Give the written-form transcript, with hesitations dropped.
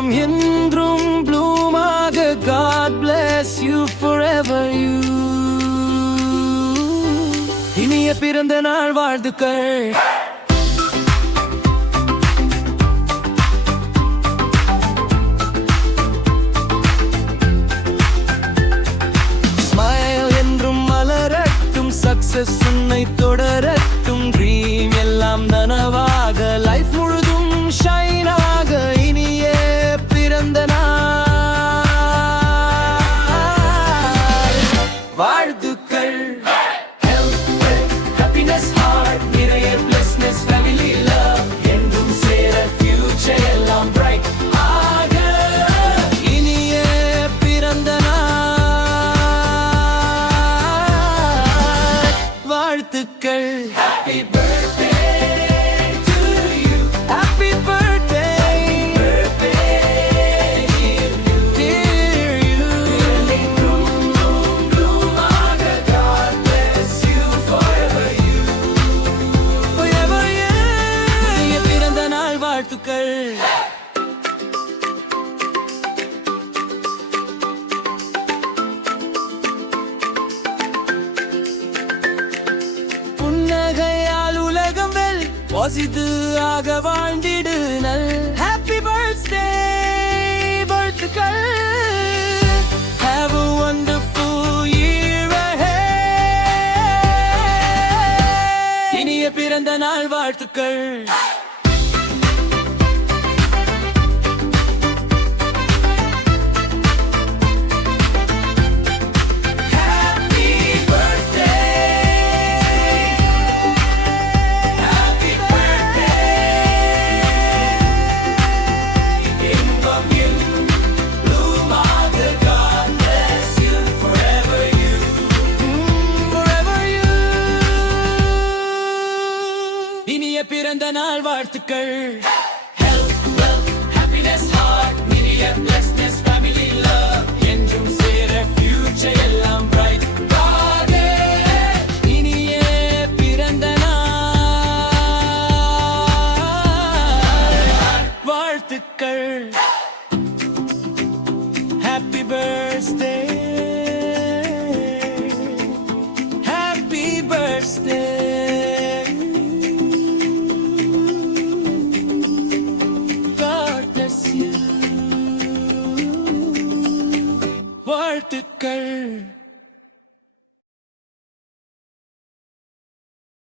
உள்ளம் என்றும் ப்ளூமாக. God bless you forever you. இனிய பிறந்த நாள் வாழ்த்துக்கள். சக்சஸ் உன்னை தொடரட்டும். ட்ரீம் எல்லாம் நனவாக. லைஃப் முழுதும் ஷைனாக. இனிய பிறந்த நாள் வாழ்த்துக்கள். ஹாப்பினஸ் ஹார்ட் நிறைய பிளஸ்னஸ் ஃபேமிலி லவ் என்றும் சேர ஃபியூச்சர் எல்லாம் பிரைட் ஆக. இனிய பிறந்த வாழ்த்துக்கள். Happy birthday to you. Happy birthday. Happy birthday dear you. God bless you forever you. Forever you. இனிய பிறந்த நாள் வாழ்த்துக்கள். வாசித்து ஆக வாழ்ந்திடு நல். ஹாப்பி பர்த்டே வாழ்த்துக்கள். Have a wonderful year ahead. இனிய பிறந்த நாள் வாழ்த்துக்கள். இனிய பிறந்த நாள் வாழ்த்துக்கள். Health, wealth, happiness, heart, நிறைய blessedness, family love என்றும் சேர future எல்லாம் bright ஆக. இனிய பிறந்த நாள் வாழ்த்துக்கள். Happy birthday. Happy birthday. வாழ்த்துக்கள்.